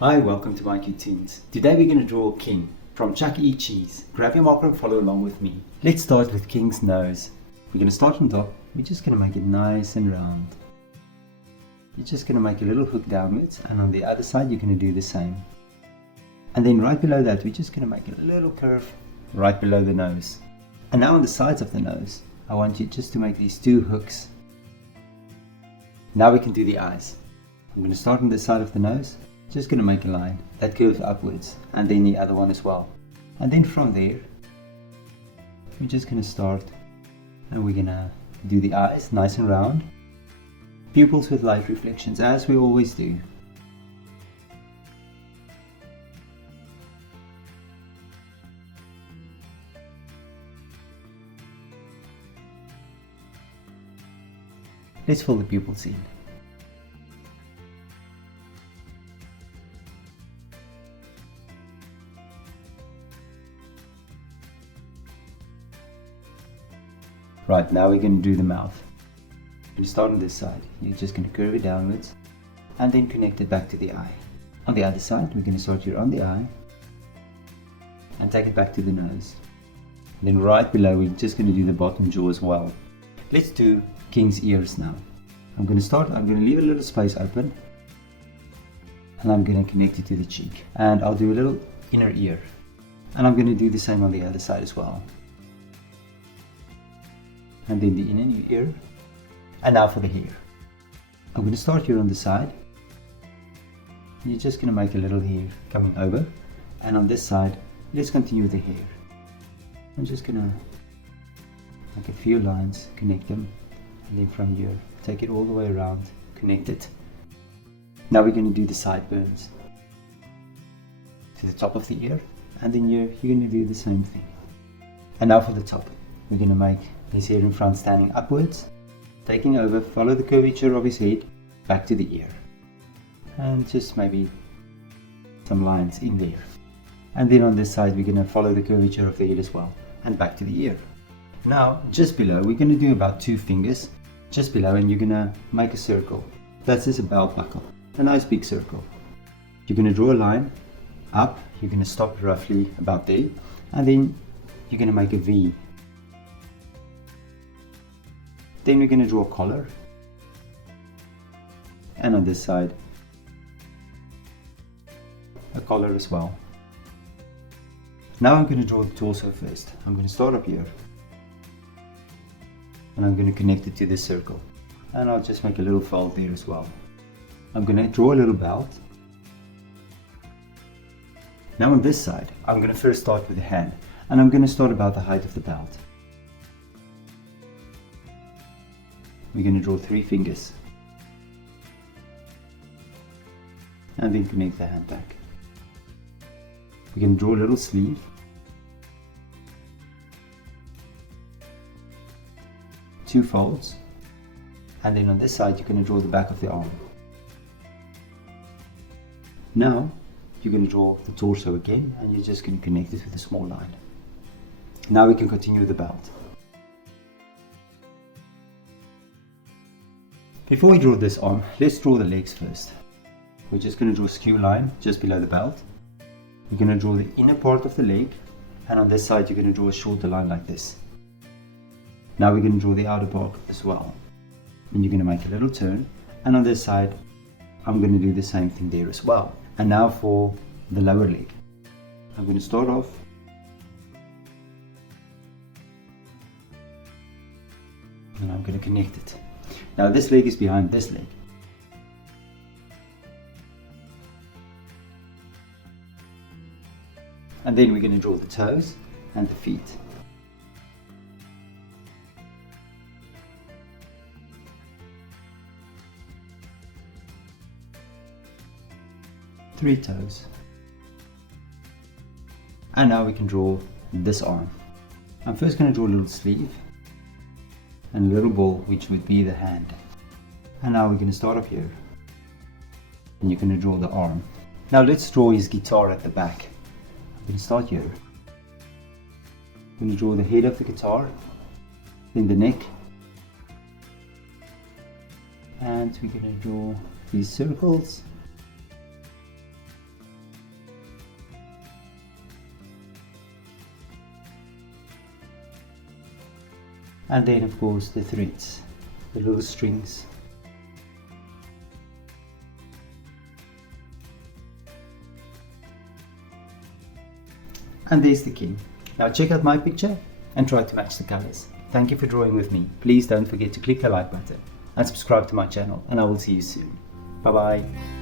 Hi, welcome to mycutetoons. Today we're going to draw King from Chuck E. Cheese. Grab your marker and follow along with me. Let's start with King's nose. We're going to start on top. We're just going to make it nice and round. You're just going to make a little hook downwards, and on the other side you're going to do the same. And then right below that we're just going to make a little curve right below the nose. And now on the sides of the nose, I want you just to make these two hooks. Now we can do the eyes. I'm going to start on this side of the nose. Just going to make a line that curves upwards, and then the other one as well. And then from there, we're just going to start, and we're going to do the eyes nice and round. Pupils with light reflections, as we always do. Let's fill the pupils in. Right, now we're going to do the mouth. We're going to start on this side. You're just going to curve it downwards and then connect it back to the eye. On the other side, we're going to start here on the eye and take it back to the nose. And then right below, we're just going to do the bottom jaw as well. Let's do King's ears now. I'm going to leave a little space open, and I'm going to connect it to the cheek. And I'll do a little inner ear. And I'm going to do the same on the other side as well. And then the inner ear. And now for the hair. I'm going to start here on the side. You're just going to make a little hair coming over. And on this side, let's continue with the hair. I'm just going to make a few lines, connect them. And then from here, take it all the way around, connect it. Now we're going to do the sideburns. To the top of the ear. And then you're going to do the same thing. And now for the top. We're going to make his hair in front standing upwards, taking over, follow the curvature of his head back to the ear, and just maybe some lines in there. And then on this side we're going to follow the curvature of the head as well, and back to the ear. Now just below we're going to do about 2 fingers just below, and you're going to make a circle. That's just a belt buckle, a nice big circle. You're going to draw a line up, you're going to stop roughly about there, and then you're going to make a V. Then we're going to draw a collar, and on this side a collar as well. Now I'm going to draw the torso first. I'm going to start up here and I'm going to connect it to this circle, and I'll just make a little fold there as well. I'm going to draw a little belt. Now on this side I'm going to first start with the hand, and I'm going to start about the height of the belt. We're going to draw 3 fingers and then connect the hand back. We're going to draw a little sleeve, 2 folds, and then on this side you're going to draw the back of the arm. Now you're going to draw the torso again, and you're just going to connect it with a small line. Now we can continue with the belt. Before we draw this arm, let's draw the legs first. We're just going to draw a skew line just below the belt. We're going to draw the inner part of the leg, and on this side you're going to draw a shorter line like this. Now we're going to draw the outer part as well. And you're going to make a little turn, and on this side I'm going to do the same thing there as well. And now for the lower leg. I'm going to start off and I'm going to connect it. Now this leg is behind this leg. And then we're going to draw the toes and the feet. Three toes. And now we can draw this arm. I'm first going to draw a little sleeve and a little ball, which would be the hand. And now we're going to start up here, and you're going to draw the arm. Now let's draw his guitar at the back. I'm going to start here. I'm going to draw the head of the guitar, then the neck, and we're going to draw these circles And then of course the threads, the little strings. And there's the king. Now check out my picture and try to match the colors. Thank you for drawing with me. Please don't forget to click the like button and subscribe to my channel, and I will see you soon. Bye bye.